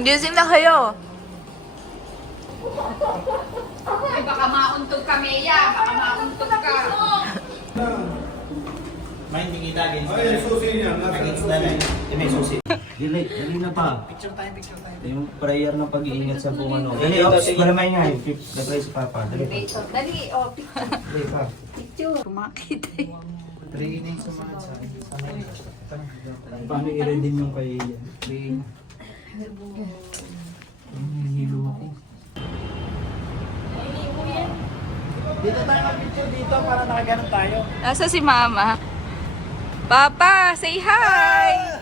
Gising na kayo. Ay, baka mauntog ka, Meya. Baka mauntog ka. May hindi kita against Ay, yung susi niya. against the line. May susi. Dili, dali na pa. Picture tayo. Yung prayer ng pag-iingat sa buong ano. Dali, ops, malamay nga yung tip. Nagpray si Papa. Dali pa. Dali, oh, Dali pa. picture. Kumakita eh. 3 na yung sumunod sa Paano i-redeem yung kay Ian? Hilo ako. Dito tayo mag-picture dito para nakaganon tayo. Nasa si Mama? Papa, say hi!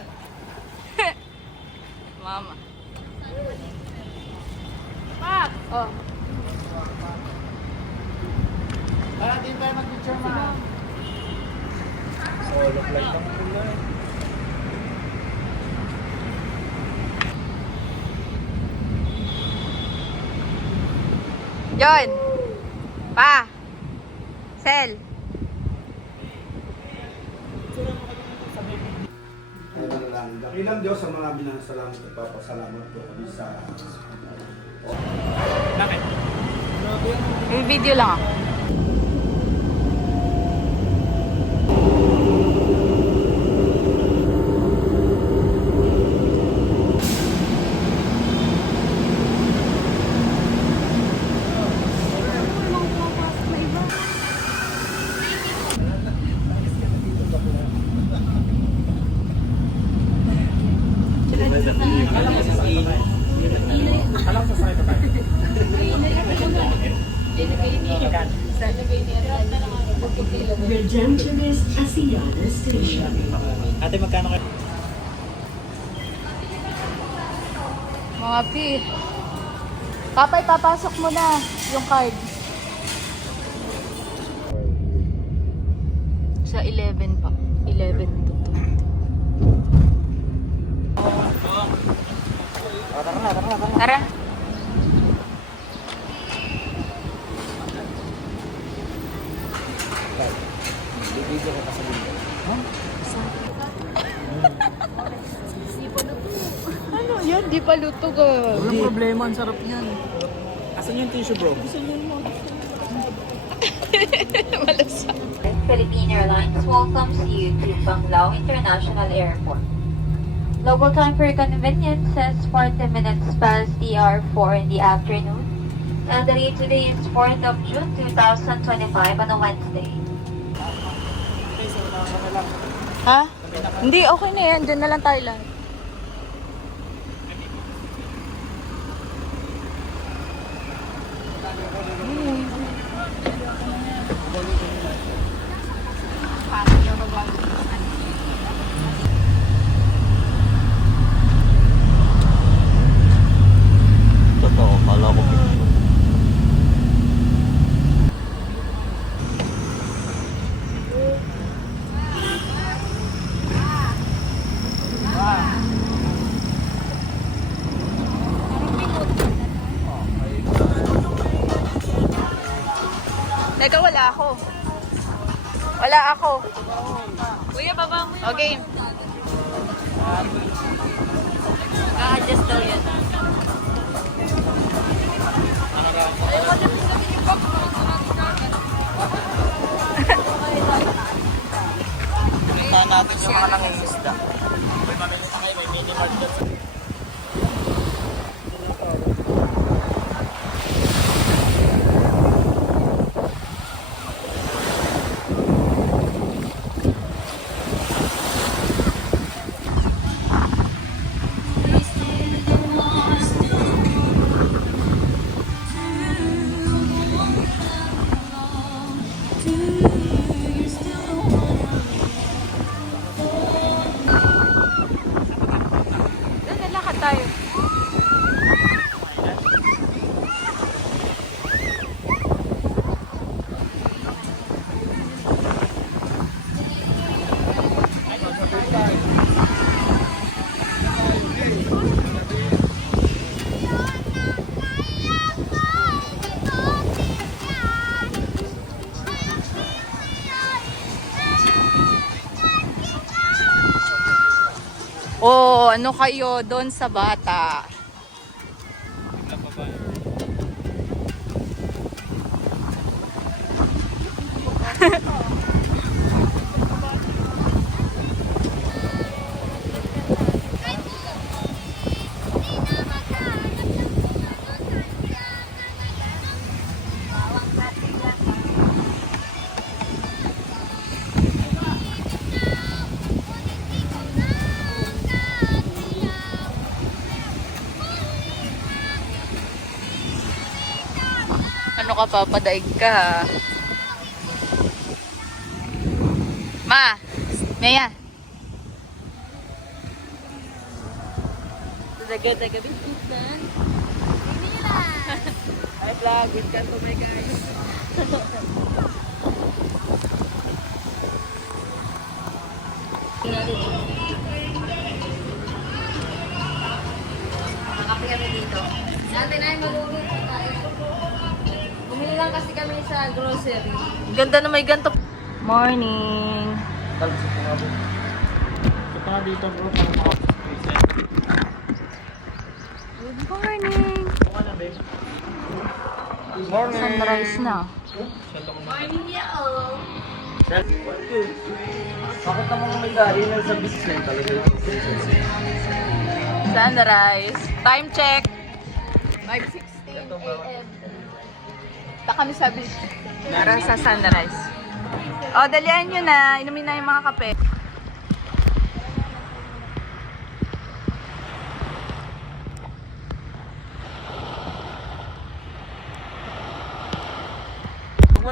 Mama. Pap! Oh. Para din tayo mag-picture ma. Solo flight lang pula eh. John! Pa! Sel! Dakilang Diyos, ang marami ng salamat at papasalamat po kami sa... Bakit? May video lang ako. Alam ko sa ito tayo. Redemption is Asiana Station. Ate, magkano kayo? Mga pi. Papa, ipapasok mo na yung card. Sa 11 pa. 11 to 20. Tara. Bibigyan ko pa sa video. Ano yan? Di pa luto ka. Walang problema, ang sarap niyan. Asan yung tissue bro? Malasa. Philippine Airlines welcomes you to Panglao International Airport. Local time for your convenience is 40 minutes past the hour 4 in the afternoon. And the date today is 4th of June 2025 on a Wednesday. Ha? Hindi, okay na yan. Diyan na lang tayo lang. Totoo, kala ko. Teka, wala ako. Wala ako. Kuya, baba mo yun. Okay. Ka-adjust daw yan. Pinuntahan natin sa mga nangingisda. May mabilis na kayo, may mini mart dyan sa... Doon, lalakad tayo. Oh, ano kayo doon sa bata? Ano ka, papadaig ka ha? Ma! Maya! Daga biskutan. Hi vlog, welcome to my guys. Kape kami dito. Dati na yung malulit. Bumili lang kasi kami sa grocery. Ganda na may ganto. Morning! Ito nga dito bro, para makapaspacet. Good morning! Good morning! Sunrise na. Bakit naman may gari na sa business talaga yung Sunrise. Time check. 5:16 a.m. Ta kami sa beach. Para sa sunrise. O, dalian nyo na. Inumin na yung mga kape.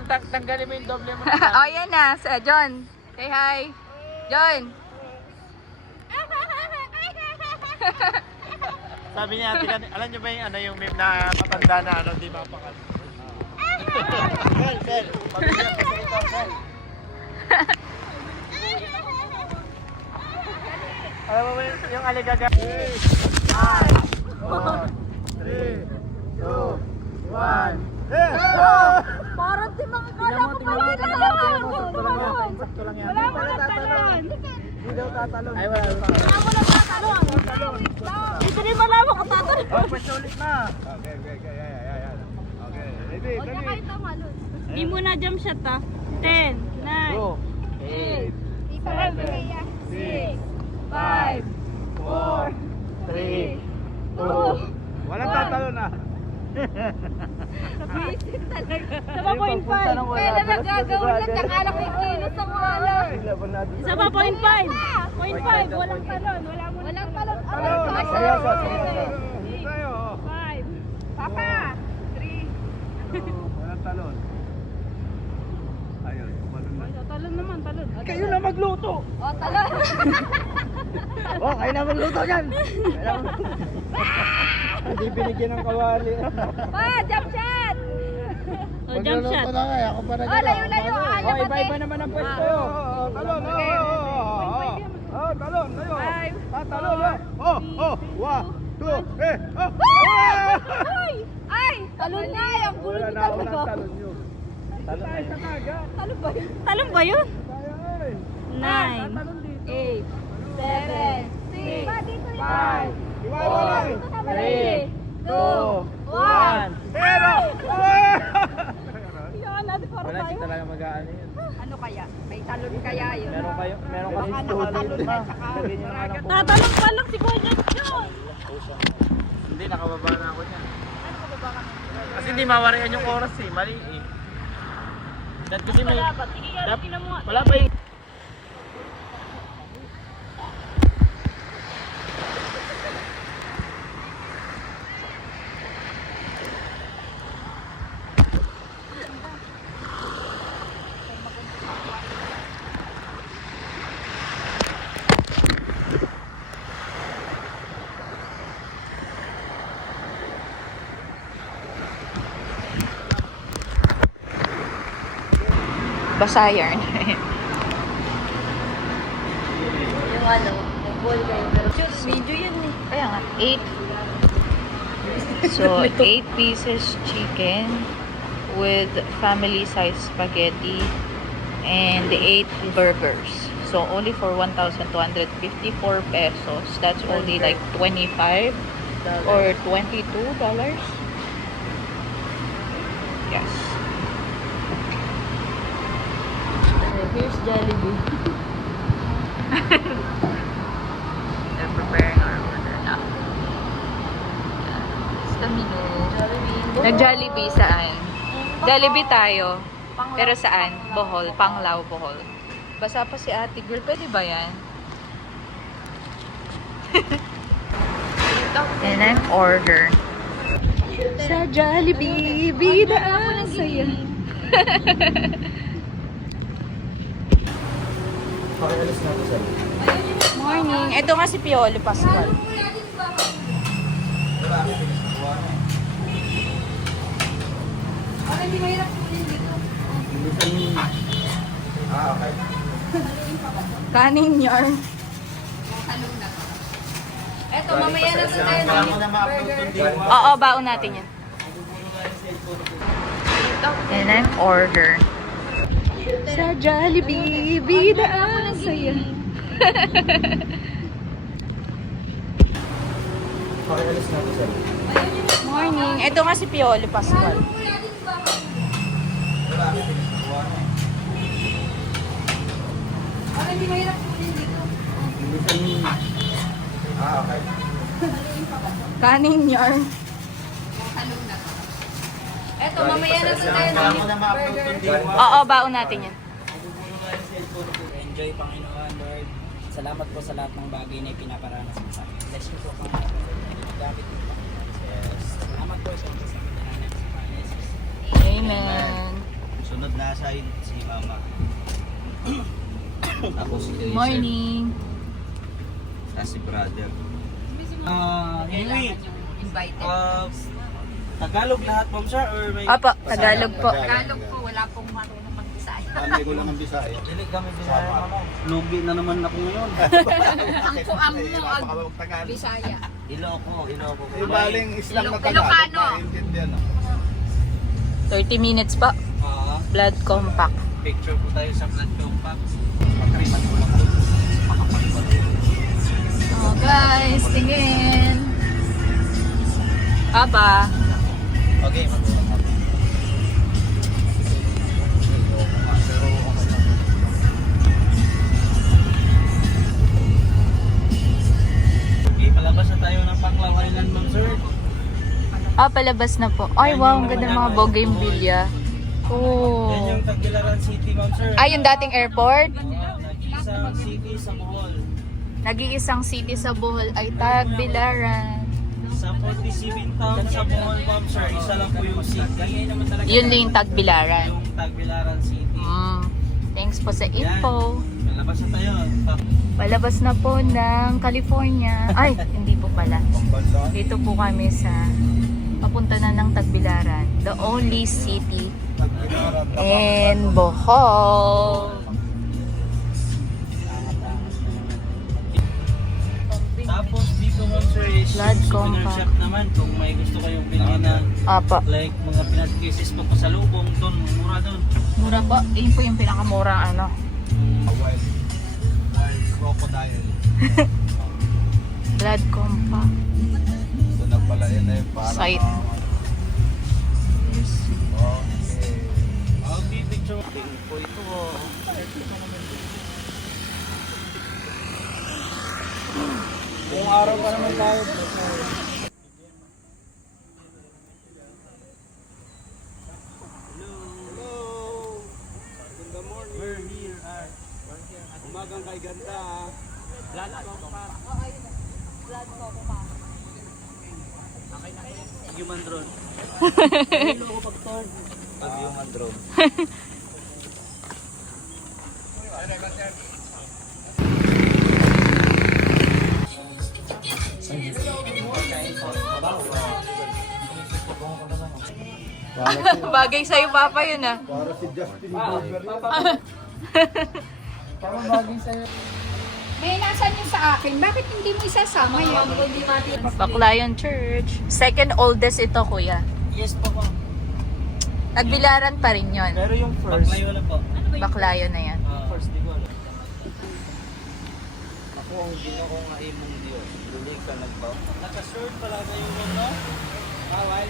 Tanggalin mo yung doble mo. O, yan na. Sa John. Say hi. John. Sabi niya, alam niyo ba yung ano yung meme na matanda na ano, di mapakas? Sel, Sel. Pamilya ko sa ito, Sel. Alam mo ba yung aligaga? 3, 2, 1. Parang di mga kala ko pa rin lang. Sakto lang yan. Wala mo na talon. Hindi daw tatalon. Ay, wala daw tatalon. Wala mo na tatalon. Dito rin malamo ka tatalon. Oh, pwede ulit na. Okay. Okay, ready, ready. Di mo na jump shot ah. 10, 9, Go. 8, 7, 6, 5, 4, 3, 2. Walang tatalon na. Isa pa 0.5. Kaya na nagagawin lang. Nakala ko yung kilos ang wala. Isa pa 0.5. 0.5. Walang talon. Walang talon. Seryoso. 5. Papa. 3. Walang talon. Ayun, tumalon na. Talon naman. Talon. Kayo na magluto. O, talon. Oh, kayo na magluto dyan. Hindi binigyan ng kawali. Pa, jump shot. O, jump shot. na nga, ako pa na O, layo. Oh, iba-iba naman ang pwesto. Talon. Talon. Layo. Talon. Oh. 1, 2, Ay! Talon na. Ang gulo Wala ni na ako ng talaga. talon yun. Talon na yun. Talon ba yun? Kaya 9, 8, 7, 6, 5, Iwan. 3, 2, 1. Pero! Yan, natin para Wala, di tayo. talaga mag-aano yun. Ano kaya? May talon kaya yun? Meron kasi studio na. Lagyan nyo na nga ng phone. Tatalon pa lang si Kuya John. Hindi, nakababa na ako dyan. Kasi hindi mawarian yung oras eh, mali eh. Kasi may... Wala pa yung... Basa yarn. Yung ano, yung ball kayo. Pero Video yan eh. Kaya nga, 8. So, 8 pieces chicken with family size spaghetti and 8 burgers. So, only for 1,254 pesos. That's only like 25 or $22. Yes. Jollibee. They're preparing our order now. Yes, kami no. Nag-Jollibee saan? Jollibee tayo. Pero saan? Bohol. Panglao, Bohol. Basa pa si ate girl. Pwede ba yan? And I'm order. Sa Jollibee, bida ang saya. Pakialis na po, sir. Morning. Ito nga si Piolo Pascual. Okay. Kaning yarn. Eto, mamaya na to tayo ng burger. Oo, baon natin yan. And I'm order. Sa Jollibee, bida ang saya. Pakialis na po, sir. Morning. Ito nga si Piolo Pascual. Hindi mahirap kunin dito. Okay. Kaning yarn. Halong na to. Eto, mamaya na to tayo ng burger. Oo, baon natin yan. Enjoy, Panginoon, Lord. Salamat po sa lahat ng bagay na pinaparanas mo sa amin. Bless you po, Panginoon. Gamit mo, Panginoon. Yes. Salamat po sa mga namin sa Panginoon Jesus. Amen. Sunod na side, si Mama. Ako si Elisa. Morning. Si brother. Anyway, Invited. Tagalog lahat, ma'am, sir? Or may... Opo, Tagalog po. Tagalog po, wala pong marunong mag-Bisaya. Kami ko lang ang Bisaya. Dili kami Bisaya, mama. Lugi na naman ako ngayon. Ang kuam mo, ang Tagalog. Bisaya. Iloko. Yung baling Islam na Ilocano. maintindihan. 30 minutes pa. Blood compact. Picture po tayo sa blood compact. Pagkariman ko lang. Oh guys, tingin. Papa. Okay, ma'am. Okay, palabas na tayo ng Panglao Island, ma'am, sir. Ah, palabas na po. Ay, wow, ang ganda ng mga bougainvillea. Yan Oh. yung Tagbilaran City, ma'am, sir. Ay, yung dating airport? Nag-isang city sa Bohol. Nag-iisang city sa Bohol ay Tagbilaran. Sa 47 town sa Bohol, ma'am, sir, isa lang po yung city. Yun lang yung Tagbilaran. Yung Tagbilaran City. Thanks po sa info. Palabas na tayo. Palabas na po ng California. Ay, hindi po pala. Dito po kami sa papunta na ng Tagbilaran. The only city in Bohol. Tapos dito, ma'am, sir, is Blood souvenir compact. shop naman. Kung may gusto kayong bilhin na Apa. like mga Pinas cases pa pasalubong doon, mura doon. Mura po. Yun po yung pinakamurang ano. Crocodile. Blood compact. So nagpala yun na yun para. Site. Okay. Okay, picture. Po ito. Kung araw pa naman tayo. Umagang kay ganda. Human drone. Human drone. Bagay sa'yo, Papa, yun ah. Para si Justin Bieber. May nasan yun sa akin? Bakit hindi mo isasama yun? Baclayon Church. Second oldest ito, kuya. Yes po po. Tagbilaran pa rin yun. Pero yung first. Baklayo na po. Baclayon na yan. First, di ko alam. Ako ang ginoo nga imong Diyos. Dili ka nagbaw. Naka-shirt pala na yung no? Bawal.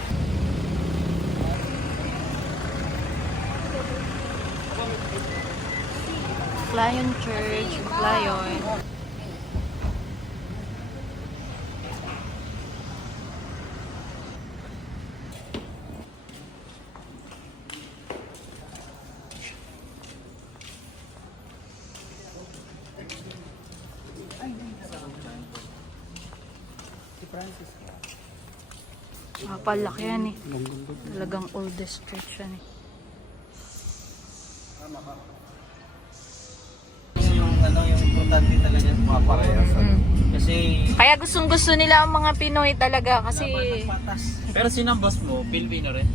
Baclayon Church, Baclayon. Palaki yan eh. Talagang oldest church yan eh. Yung yung importante talaga mga parehas. Kasi Kaya gustong gusto nila ang mga Pinoy talaga kasi patas. Pero sino ang boss mo? Pilipino rin?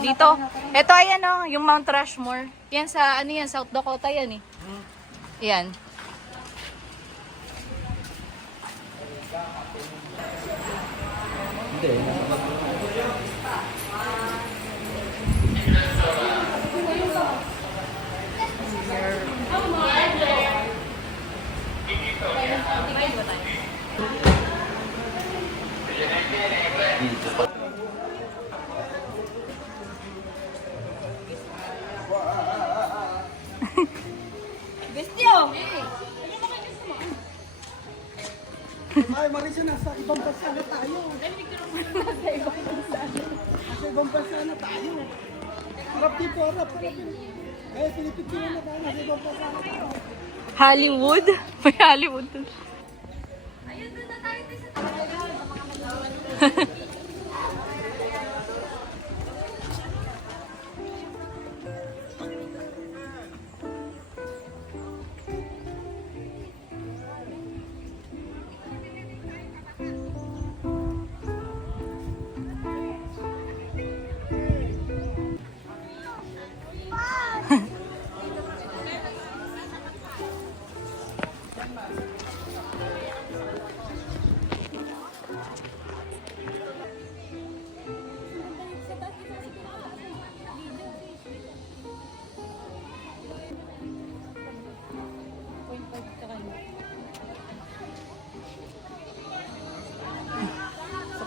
dito. Ito ayan oh, yung Mount Rushmore. Yan sa ano yan, South Dakota yan eh. Yan. Ay, Marisa, nasa ibang bansa na tayo. Nasa ibang bansa na tayo. Harap dito, harap. Eh, Pilipino na tayo. Nasa ibang bansa na tayo. Hollywood? May Hollywood dun.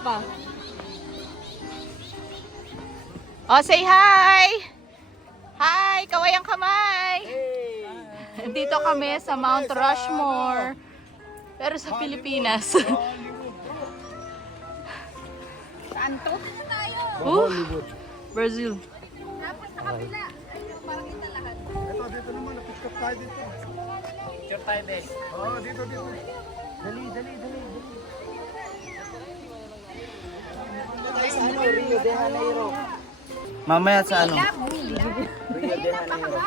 Pa. Oh, say hi! Hi! Kaway ang kamay! Dito kami sa Mount Rushmore. Pero sa Pilipinas. Saan to? Hollywood. Brazil. Tapos sa kabila. Parang kita lahat. Ito, dito naman. Napikap tayo dito. Picture tayo, Des. Oo, dito. Dali. Mamaya sa ano? Rio de Janeiro.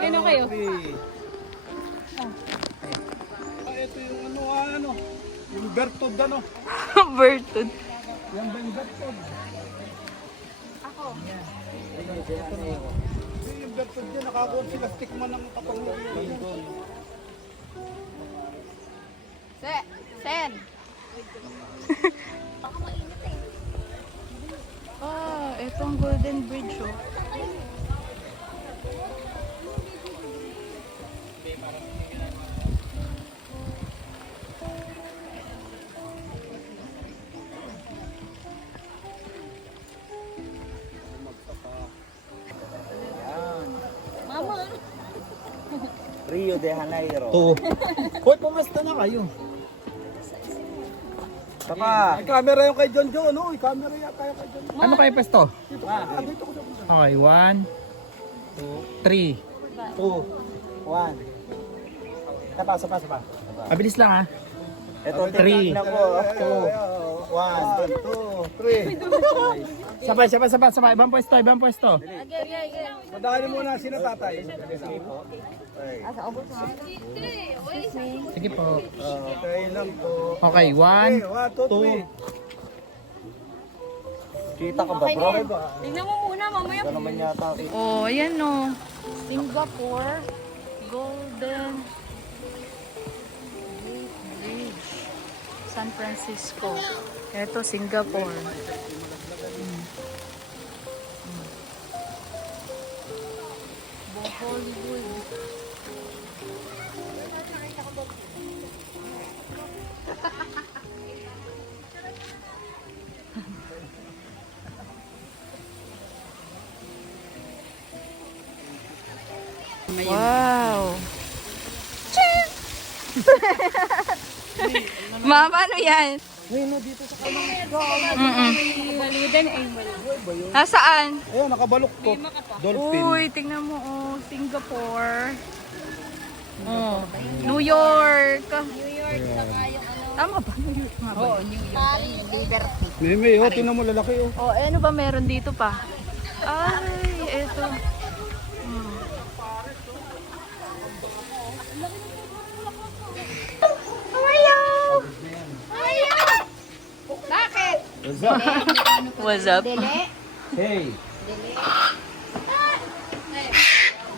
Ano kayo? Ito yung ano. Yung Bertod ano. Bertud. Yan ba yung Bertod? Yung Bertod dyan, nakakuha sila stickman ng Kapangyarihan. Sen. Ah, itong Golden Bridge oh. Rio de Janeiro. Hoy, pumasta na kayo. Tama. May camera yung kay John John, ano? May camera yan kaya kay John John. Ano kayo pesto? Dito ko na. Okay, 1, 2, 3. 2, 1. Sapa. Mabilis lang ha. Ito, 3. na ko. 1, 2, 3. Sabay. Ibang pwesto. Madali muna sila tatay. Sige po. Okay lang po. Okay, 1, 2. Kita ka ba, bro? Tingnan mo muna, mamaya. Ito naman yata. Oh, ayan oh. Singapore Golden Bridge. San Francisco. Ito, Singapore. Hollywood. Wow! Mama, ano yan? Mm-mm. Nasaan? Ayun, nakabalok ko. Dolphin. Uy, tingnan mo, oh, Singapore. Oh, New York. Tama ba? New York nga ba? Meme, oh, tingnan mo lalaki, oh. Oh, ano ba meron dito pa? Ay, eto. What's up? What's up? Hey.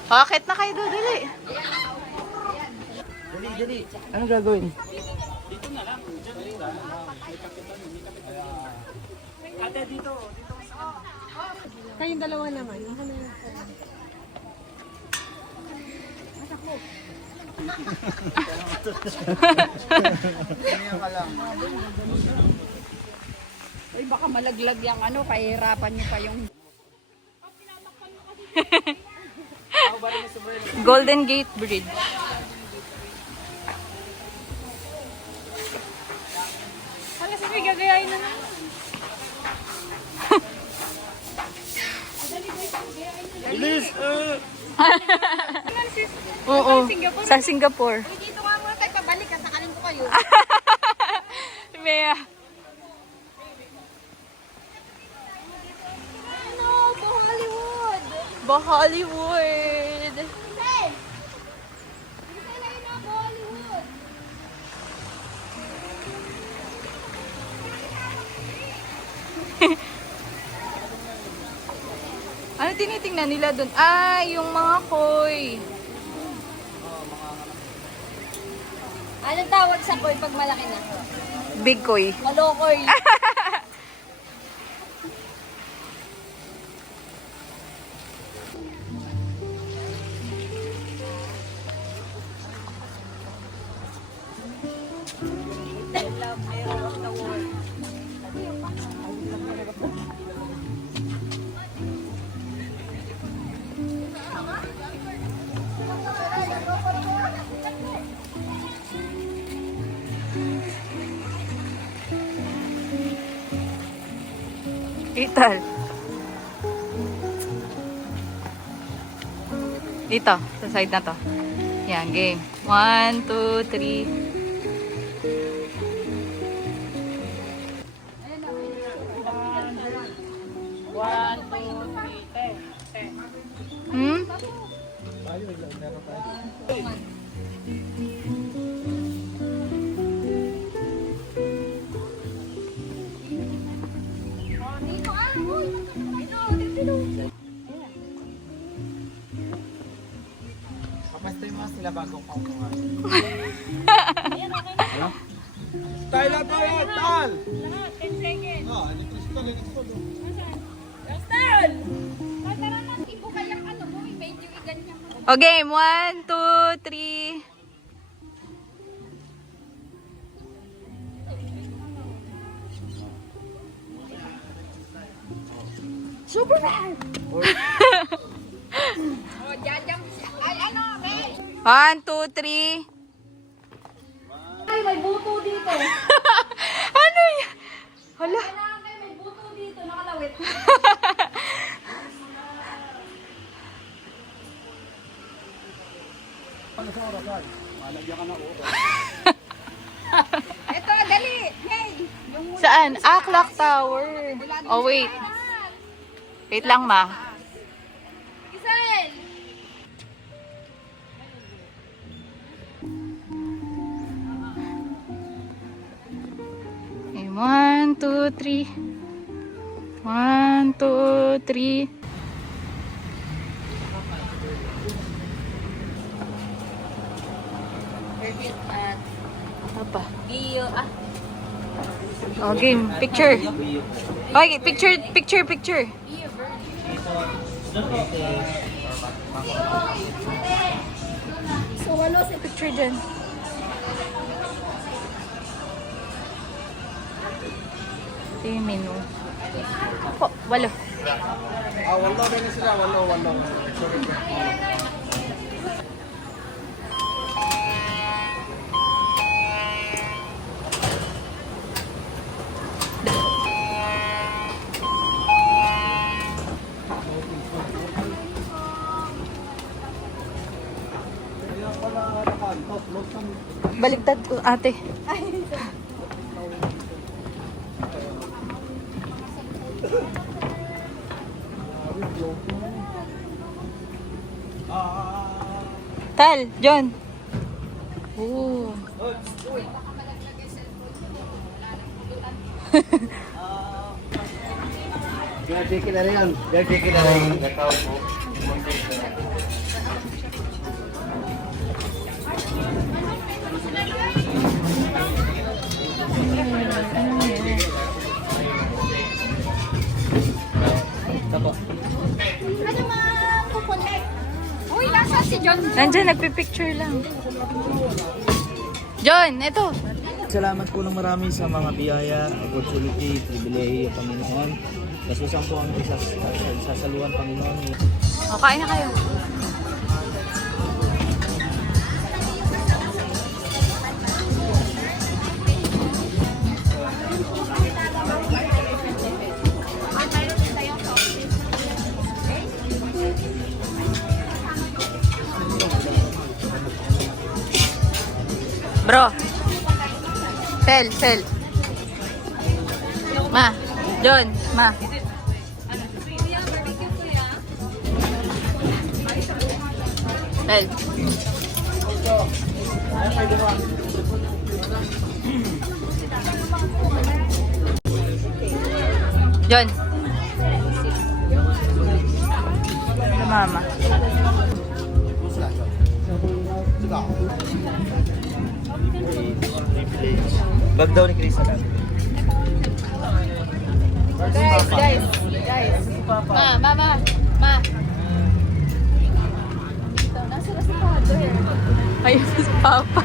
Bakit na kayo dudili? Ano gagawin? Kayong dalawa naman. Ako na yun. Ay, baka malaglag yung ano, pahirapan niyo pa yung... Golden Gate Bridge. Hala, sabi, gagayain na lang. Bilis! Oo, sa Singapore. Uy, dito nga muna tayo, pabalik, kasakalin ko kayo. Bea. Ano, po Hollywood. Ba Hollywood. Giselle! Giselle, ayun na, po Hollywood. Ano tinitingnan nila dun? Ah, yung mga koi. Anong tawag sa koy pag malaki na? Big koi. Malokoy. Ital. Dito, sa side na to. Yan, game. 1, 2, 3. Hmm? Kapasto yung mga sila bagong paupungan. Tayo lang tayo, tal! Lahat, 10 seconds. Ah, electrical. Justin! Tara na, tipo kayang ano mo, medyo iganyan mo. O game, 1, 2, 3. Superman! Oh, jajam siya. Ay, ano, May? 1, 2, 3. Ay, may buto dito. Ano yan? Hala. Kailangan kayo, may buto dito, nakalawit. Ito, dali. Hey! Yung Saan? Ah, Clock Tower. Oh, wait. Wait lang, ma. Giselle! Okay, 1, 2, 3. 1, 2, 3. Apa? Oh, game. Picture. Okay, picture. So, walo si Picture dyan. Ito yung menu. Po, walo. Ah, walo na sila, walo. Baligtad ko, ate. Tal, John. Ooh. Pinag-check na rin yan. Pinag-check na rin. Uy, nasa si John? Nandyan, nagpipicture lang. John, ito. Salamat po ng marami sa mga biyaya, opportunity, pribilehiyo, Panginoon. Kasusan po ang sasaluhan, Panginoon. O, kain na kayo. Bro. Sel. Ma. John, ma. Sel. John. Sa mama. Bag daw ni Chris agad. Guys. Ma. Dito, nasa na si Father. Ayun si Papa.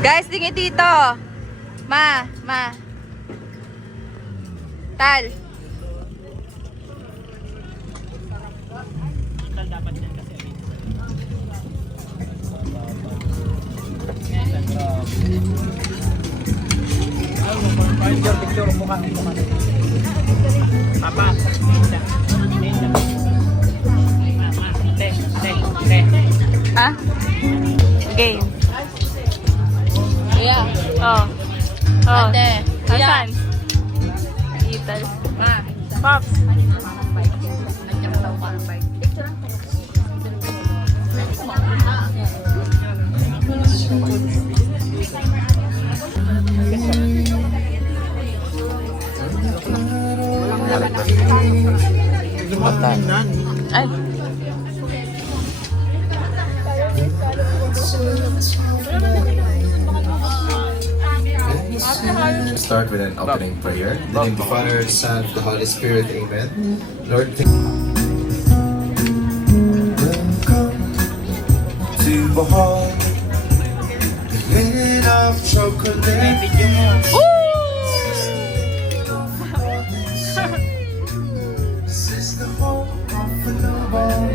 Guys, tingin dito. Ma. Tal. Picture, mukha. Papa, Ha? Game. Yeah. Oh. Ate. Asan? Ital. Ma. Pops. Nandiyan daw ka ng bike. Ay. Start with an opening prayer. In the name of the Father, the Son, and the Holy Spirit. Amen. Lord, thank welcome to Bohol, the land of chocolate. This is the home of the noble.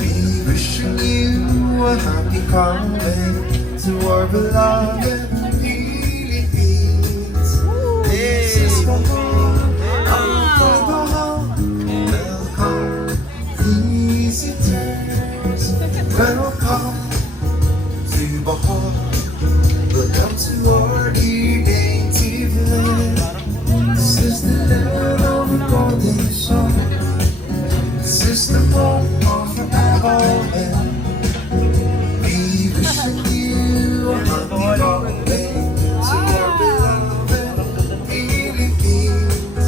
We wishing you a happy coming to our beloved Philippines. This is Bohol, our Bohol. Welcome, visitors. Welcome to Bohol. Welcome to our dear native land. This is the land of the golden sun. This is the home of the Avalon. We wish you a happy holiday to our beloved Philippines.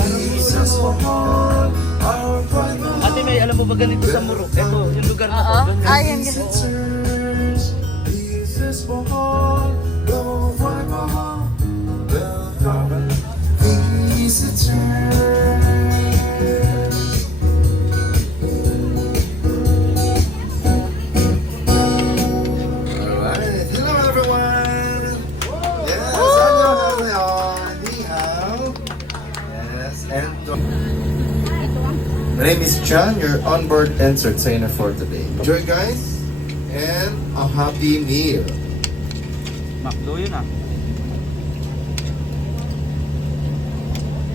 Jesus Bohol, our pride Bohol. Ate, may alam mo ba ganito sa Murok? Ito, yung lugar na to. Ganyan. Ayan, ganun. Visitors, Jesus Bohol, go for Bohol. Welcome, visitors. Alright, hello everyone. Yes, 안녕하세요. Ni hao. Yes, and my name is John, your onboard entertainer for today. Enjoy, guys, and a happy meal. Makdo yun ah.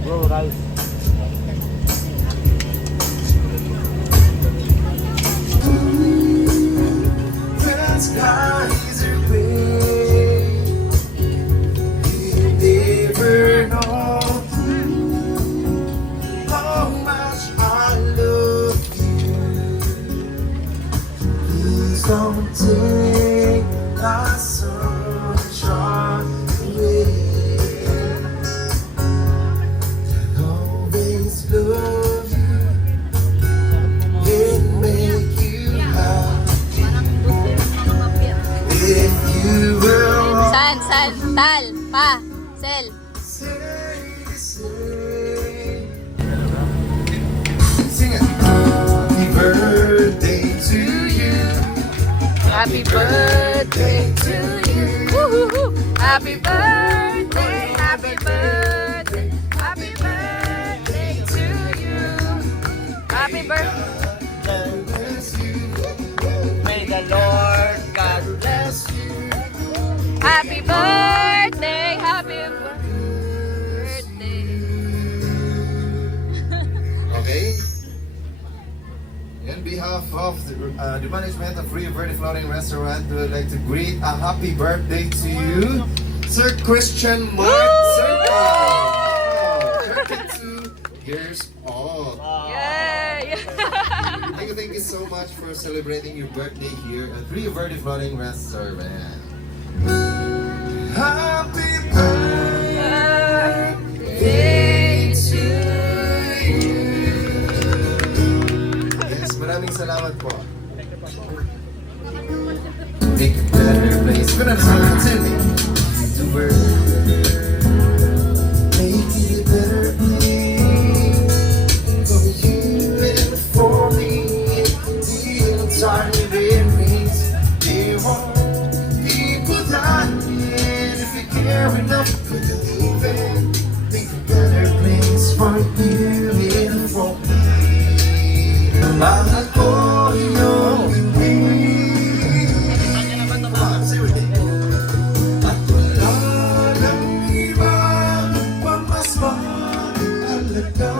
Bro, rice. eyes away. You never know how much I love you. Please don't take my sunshine away. I'll always love you and make you happy. If you will San, tal, pa, sel. sing it. Happy birthday to you. Happy birthday to you. Woo-hoo-hoo. Happy birthday, happy birthday, happy birthday to you. Happy birthday. God bless you. May the Lord God bless you. Happy birthday, happy birthday. Okay. On behalf of the management of Rio Verde Floating Restaurant, we would like to greet a happy birthday to you, Sir Christian Mark Serpa. 32 years old. Yay! Thank you so much for celebrating your birthday here at Rio Verde Floating Restaurant. Happy birthday to you. Yes, maraming salamat po. Make it better place. Good night, sir. Tell me. To work. Make it a better place. For you and for me. The entire race. There won't people dying. If you care enough to believe it. Make a better place for you and for me. Mahal ko iyong ibig. Come on, say it with me. At wala ng ibang pamasmahalaga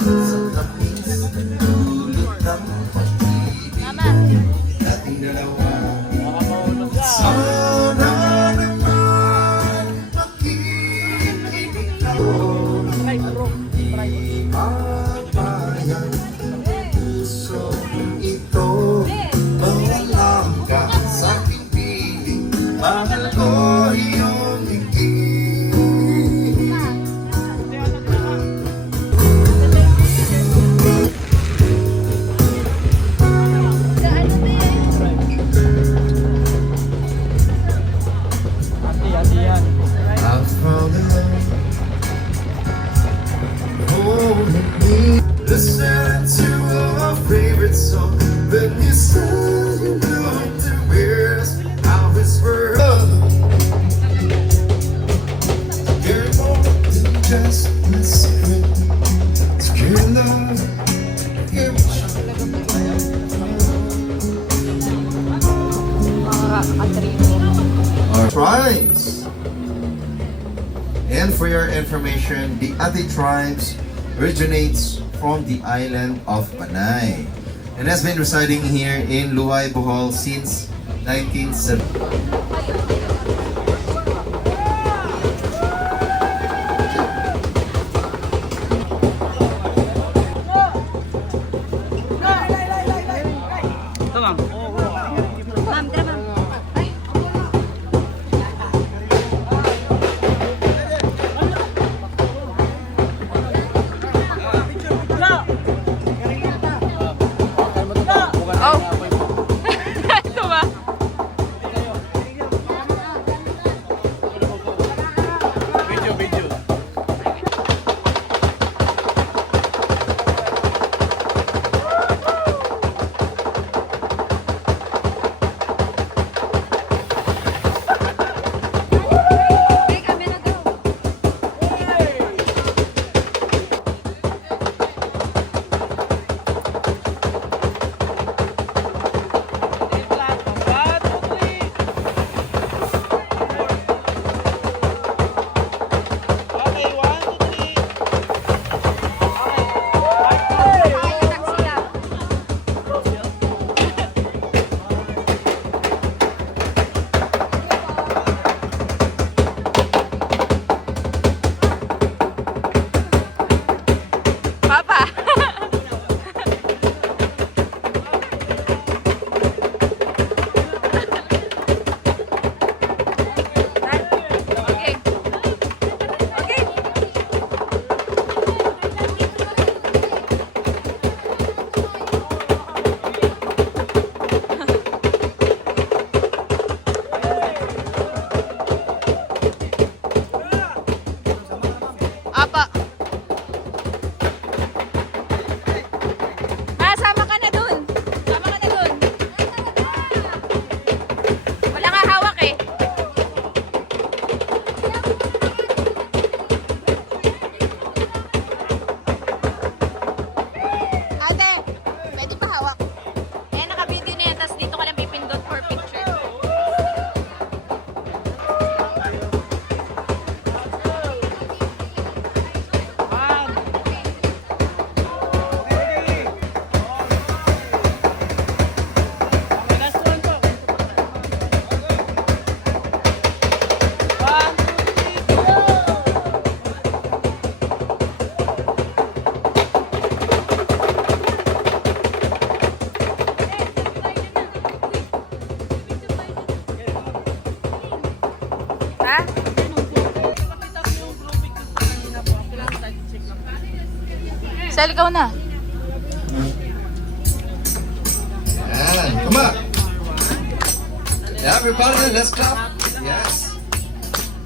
sa tamis dulot ng pag-ibig nating dalawa. Sana naman makikinig ako at di mapayag puso ito. Mawala ka sa aking piling, mahal ko iyong higit. Hati yan. I found a love holding me. Listen to our favorite song. When you said you looked the worst, I whisper love. You're more than just a secret. Secure love. You're our tribes. And for your information, the Ati tribes originates from the island of Panay and has been residing here in Luay, Bohol since 1970. Ito ma'am. Ma'am, tara ma'am. Ay. Oh! Ito ba? Sel, ikaw na. And come on. Everybody, let's clap. Yes.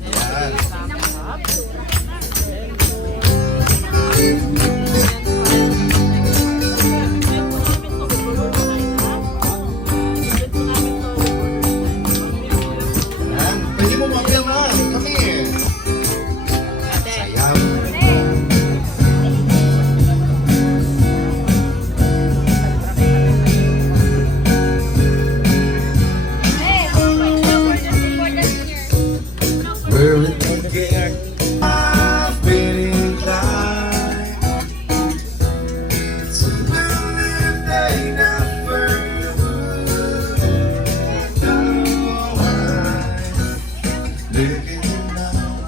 Yes. And pwede mo mabiyaman. Come here. Sayang. We're in the game. I've been inclined to believe they never would. Now I'm living now.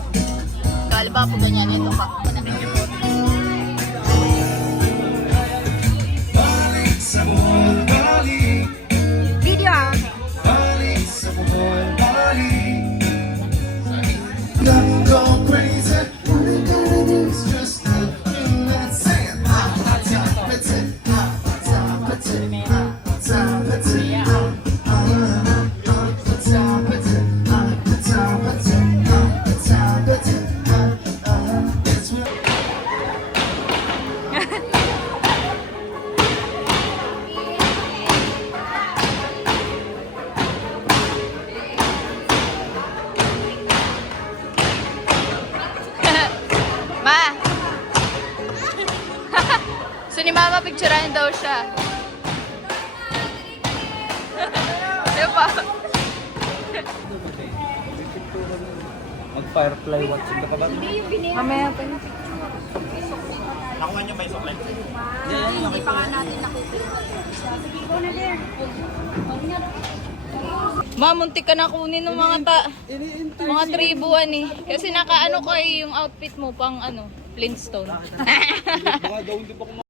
Kalba po ganyan ito pa. Balik sa buhay, balik. Video ah. Balik sa buhay, balik. Don't go crazy. All you gotta do is just look and say it. Top it, top it, top it, top it, top it, top it, top it. It's what Ma! So ni Mama, picturean daw siya. Diba? Mag-firefly watching ka ba? Mamaya pa. Nakuha niyo ba yung supply? Hindi pa nga natin nakikita. Sige, go na there. Ma, muntik ka na kunin ng mga tribuan eh. Kasi nakaano ko eh yung outfit mo pang ano, Flintstone. Mga gawin ko pa